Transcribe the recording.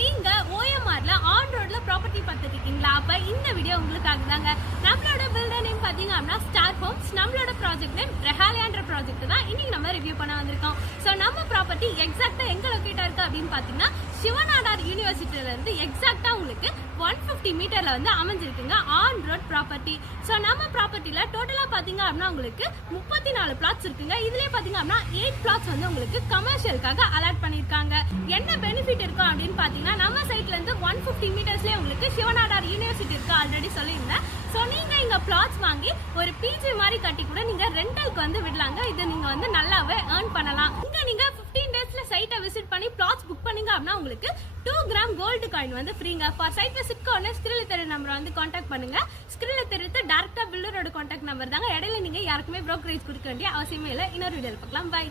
நீங்க ஓஎம்ஆர்ல ஆன் ரோட்ல ப்ராப்பர்ட்டி பார்த்துட்டு இருக்கீங்களா? அப்ப இந்த வீடியோ உங்களுக்காக தாங்க. நம்மளோட பில்டர் நேம் பாத்தீங்க அப்படின்னா ஸ்டார் ஹோம்ஸ். நம்மளோட ப்ராஜெக்ட் நேம் ரெஹாலியான்ற ப்ராஜெக்ட் தான் இன்னைக்கு நம்ம ரிவ்யூ பண்ண வந்திருக்கோம். சோ நம்ம ப்ராப்பர்ட்டி எக்ஸாக்டா எங்க லொகேட்டா இருக்கு அப்படின்னு பாத்தீங்கன்னா சிவநாடார் யூனிவர்சிட்டியில இருந்து எக்ஸாக்டா உங்களுக்கு 150 மீட்டர்ல வந்து அமைஞ்சிருக்குங்க ஆன் ரோட் ப்ராப்பர்ட்டி. சோ நம்ம ப்ராப்பர்ட்டில டோட்டலா பாத்தீங்க அப்படின்னா உங்களுக்கு 34 பிளாட்ஸ் இருக்குங்க. இதுலயே பாத்தீங்க அப்படின்னா 8 பிளாட்ஸ் வந்து உங்களுக்கு கமர்ஷியலுக்காக அலாட் பண்ணிருக்காங்க. என்ன பெனிஃபிட் இருக்கும் அப்படின்னு பாத்தீங்கன்னா நம்ம சைட்ல இருந்து 150 மீட்டர்ஸ்லயே உங்களுக்கு சிவநாடார் யூனிவர்சிட்டி இருக்கு ஆல்ரெடி சொல்லியிருந்தேன். சோ நீங்க இங்க பிளாட்ஸ் வாங்கி ஒரு பிஜி மாதிரி கட்டி கூட நீங்க ரெண்டலுக்கு வந்து விடலாங்க. இது நீங்க வந்து நல்லாவே ஏர்ன் பண்ணலாம். இங்க நீங்க 15 டேஸ்ல சைட்டை விசிட் பண்ணி பிளாட்ஸ் புக் பண்ணீங்க அப்படின்னா உங்களுக்கு 2 கிராம் கோல்டு காயின் வந்து ஃப்ரீங்க. ஃபார் சைட் விசிட்க்கு உடனே ஸ்கிரீன்ல தெரிய நம்பர் வந்து கான்டாக்ட் பண்ணுங்க. ஸ்கிரீன்ல தெரியுது டைரக்டா பில்டரோட கான்டாக்ட் நம்பர் தாங்க. இடையில நீங்க யாருக்குமே ப்ரோக்கரேஜ் கொடுக்க வேண்டிய அவசியமே இல்லை. இன்னொரு வீடியோல பார்க்கலாம். பை.